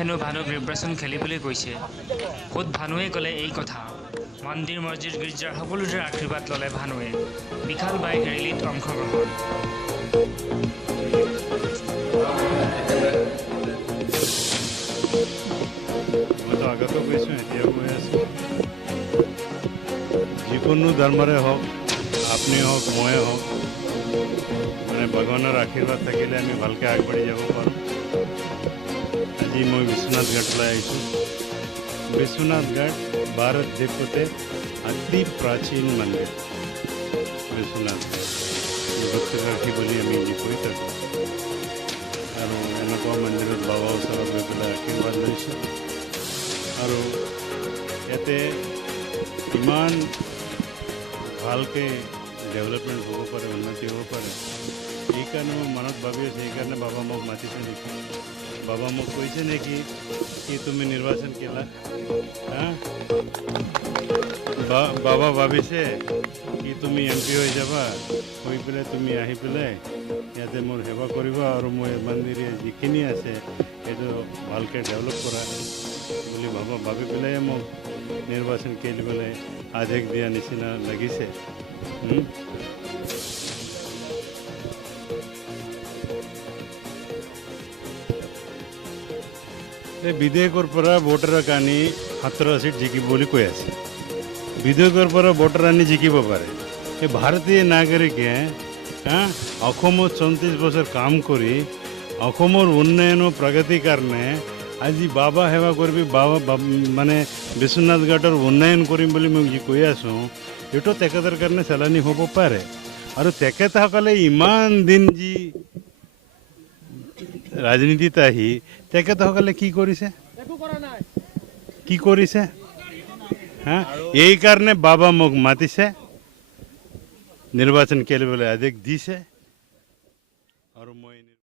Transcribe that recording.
হেনো ভানুক নিৰ্বাচন খেলিবলৈ কৈছে। খোদ ভানুৱে ক'লে এই কথা। মন্দিৰ মছজিদ গীৰ্জাৰ সকলোৰে আশীৰ্বাদ ল'লে ভানুৱে। বিশাল বাইক ৰেলীত অংশগ্ৰহণ। মইতো আগতো কৈছোঁ, এতিয়াও কৈ আছোঁ, যিকোনো ধৰ্মৰে হওক, আপুনি হওক, ময়ে হওক, মানে ভগৱানৰ আশীৰ্বাদ থাকিলে আমি ভালকৈ আগবাঢ়ি যাব পাৰোঁ। আজি মই বিশ্বনাথ ঘাটলৈ আহিছোঁ। বিশ্বনাথ ঘাট ভাৰত দেশতে অতি প্ৰাচীন মন্দিৰ। বিশ্বনাথ ভক্তৰাশী বুলি আমি যি কৈ থাকোঁ, আৰু এনেকুৱা মন্দিৰত বাবাৰ ওচৰত গৈ পেলাই আশীৰ্বাদ লৈছোঁ। আৰু ইয়াতে ইমান ভালকৈ ডেভেলপমেণ্ট হ'ব পাৰে, উন্নতি হ'ব পাৰে, এইকাৰণে মই মনত ভাবি আছোঁ। এইকাৰণে বাবা মোক মাতিছে নেকি, বাবা মোক কৈছে নেকি কি তুমি নিৰ্বাচন কেলা, বাবা ভাবিছে কি তুমি MP হৈ যাবা, হৈ পেলাই তুমি আহি পেলাই ইয়াতে মোৰ সেৱা কৰিবা, আৰু মই মন্দিৰে যিখিনি আছে সেইটো ভালকৈ ডেভেলপ কৰা বুলি ভাবি পেলাই মোক নিৰ্বাচন খেলিবলৈ আদেশ দিয়া নিচিনা লাগিছে। এই বিধেয়কৰ পৰা ভোটাৰক আনি 17 চিট জিকিব বুলি কৈ আছে। বিধেয়কৰ পৰা ভোটাৰ আনি জিকিব পাৰে। এই ভাৰতীয় নাগৰিকে অসমত 34 বছৰ কাম কৰি অসমৰ উন্নয়ন ও প্ৰগতিৰ কাৰণে আজি বাবা সেৱা কৰিবি, বাবা মানে বিশ্বনাথ ঘাটৰ উন্নয়ন কৰিম বুলি মই যি কৈ আছোঁ, এইটো তেখেতৰ কাৰণে চেলানি হ'ব পাৰে। আৰু তেখেতসকলে ইমান দিন যি ৰাজনীতিত আহি তেখেতসকলে কি কৰিছে, কি কৰিছে? এই কাৰণে বাবা মোক মাতিছে, নিৰ্বাচন খেলিবলৈ আদেশ দিছে, আৰু মই